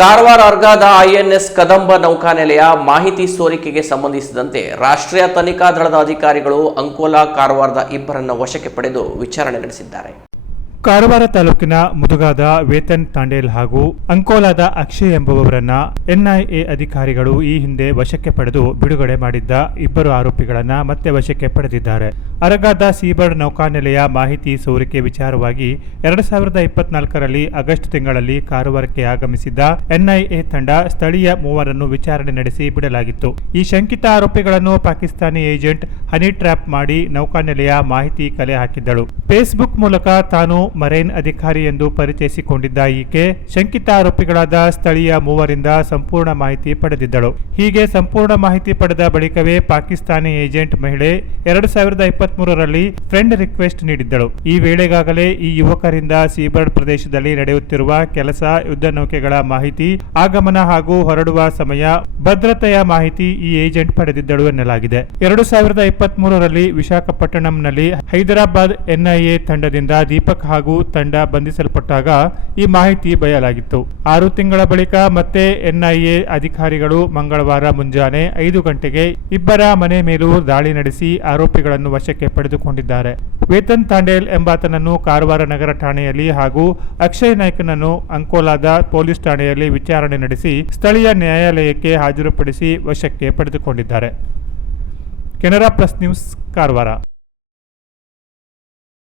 Karwar ಅರ್ಗಾದ INS Kadamba ನೌಕಾನೆಲೆಯ ಮಾಹಿತಿ ಸೋರಿಕೆಗೆ ಸಂಬಂಧಿಸಿದಂತೆ ರಾಷ್ಟ್ರೀಯ ತನಿಖಾ ದಳದ ಅಧಿಕಾರಿಗಳು ಅಂಕೋಲಾ ಕಾರವಾರದ ಇಬ್ಬರನ್ನು ವಶಕ್ಕೆ ಪಡೆದು ವಿಚಾರಣೆ ನಡೆಸಿದ್ದಾರೆ. ಕಾರವಾರ ತಾಲೂಕಿನ ಮುದುಗಾದ ವೇತನ್ ತಾಂಡೇಲ್ ಹಾಗೂ ಅಂಕೋಲಾದ ಅಕ್ಷಯ್ ಎಂಬುವವರನ್ನ ಎನ್ಐಎ ಅಧಿಕಾರಿಗಳು ಈ ಹಿಂದೆ ವಶಕ್ಕೆ ಪಡೆದು ಬಿಡುಗಡೆ ಮಾಡಿದ್ದ ಇಬ್ಬರು ಆರೋಪಿಗಳನ್ನ ಮತ್ತೆ ವಶಕ್ಕೆ ಪಡೆದಿದ್ದಾರೆ. ಅರಗಾದ ಸೀಬರ್ಡ್ ನೌಕಾನೆಲೆಯ ಮಾಹಿತಿ ಸೋರಿಕೆ ವಿಚಾರವಾಗಿ 2024ರಲ್ಲಿ ಆಗಸ್ಟ್ ತಿಂಗಳಲ್ಲಿ ಕಾರವಾರಕ್ಕೆ ಆಗಮಿಸಿದ್ದ ಎನ್ಐಎ ತಂಡ ಸ್ಥಳೀಯ ಮೂವರನ್ನು ವಿಚಾರಣೆ ನಡೆಸಿ ಬಿಡಲಾಗಿತ್ತು. ಈ ಶಂಕಿತ ಆರೋಪಿಗಳನ್ನು ಪಾಕಿಸ್ತಾನಿ ಏಜೆಂಟ್ ಹನಿ ಟ್ರ್ಯಾಪ್ ಮಾಡಿ ನೌಕಾನೆಲೆಯ ಮಾಹಿತಿ ಕಲೆ ಹಾಕಿದ್ದಳು. ಫೇಸ್ಬುಕ್ ಮೂಲಕ ತಾನು ಮರೈನ್ ಅಧಿಕಾರಿ ಎಂದು ಪರಿಚಯಿಸಿಕೊಂಡಿದ್ದ ಈಕೆ ಶಂಕಿತ ಆರೋಪಿಗಳಾದ ಸ್ಥಳೀಯ ಮೂವರಿಂದ ಸಂಪೂರ್ಣ ಮಾಹಿತಿ ಪಡೆದಿದ್ದಳು. ಹೀಗೆ ಸಂಪೂರ್ಣ ಮಾಹಿತಿ ಪಡೆದ ಬಳಿಕವೇ ಪಾಕಿಸ್ತಾನಿ ಏಜೆಂಟ್ ಮಹಿಳೆ 2023ರಲ್ಲಿ ಫ್ರೆಂಡ್ ರಿಕ್ವೆಸ್ಟ್ ನೀಡಿದ್ದಳು. ಈ ವೇಳೆಗಾಗಲೇ ಈ ಯುವಕರಿಂದ ಸೀಬರ್ಡ್ ಪ್ರದೇಶದಲ್ಲಿ ನಡೆಯುತ್ತಿರುವ ಕೆಲಸ, ಯುದ್ಧ ನೌಕೆಗಳ ಮಾಹಿತಿ, ಆಗಮನ ಹಾಗೂ ಹೊರಡುವ ಸಮಯ, ಭದ್ರತೆಯ ಮಾಹಿತಿ ಈ ಏಜೆಂಟ್ ಪಡೆದಿದ್ದಳು ಎನ್ನಲಾಗಿದೆ. 2023ರಲ್ಲಿ ವಿಶಾಖಪಟ್ಟಣಂನಲ್ಲಿ ಹೈದರಾಬಾದ್ ಎನ್ಐಎ ತಂಡದಿಂದ ದೀಪಕ್ ಹಾಗೂ ತಂಡ ಬಂಧಿಸಲ್ಪಟ್ಟಾಗ ಈ ಮಾಹಿತಿ ಬಯಲಾಗಿತ್ತು. 6 ತಿಂಗಳ ಬಳಿಕ ಮತ್ತೆ ಎನ್ಐಎ ಅಧಿಕಾರಿಗಳು ಮಂಗಳವಾರ ಮುಂಜಾನೆ 5 ಗಂಟೆಗೆ ಇಬ್ಬರ ಮನೆ ಮೇಲೂ ದಾಳಿ ನಡೆಸಿ ಆರೋಪಿಗಳನ್ನು ವಶಕ್ಕೆ ಪಡೆದುಕೊಂಡಿದ್ದಾರೆ. ವೇತನ್ ತಾಂಡೇಲ್ ಎಂಬಾತನನ್ನು ಕಾರವಾರ ನಗರ ಠಾಣೆಯಲ್ಲಿ ಹಾಗೂ ಅಕ್ಷಯ್ ನಾಯ್ಕನನ್ನು ಅಂಕೋಲಾದ ಪೊಲೀಸ್ ಠಾಣೆಯಲ್ಲಿ ವಿಚಾರಣೆ ನಡೆಸಿ ಸ್ಥಳೀಯ ನ್ಯಾಯಾಲಯಕ್ಕೆ ಹಾಜರುಪಡಿಸಿ ವಶಕ್ಕೆ ಪಡೆದುಕೊಂಡಿದ್ದಾರೆ. Canara plus news, Karwar.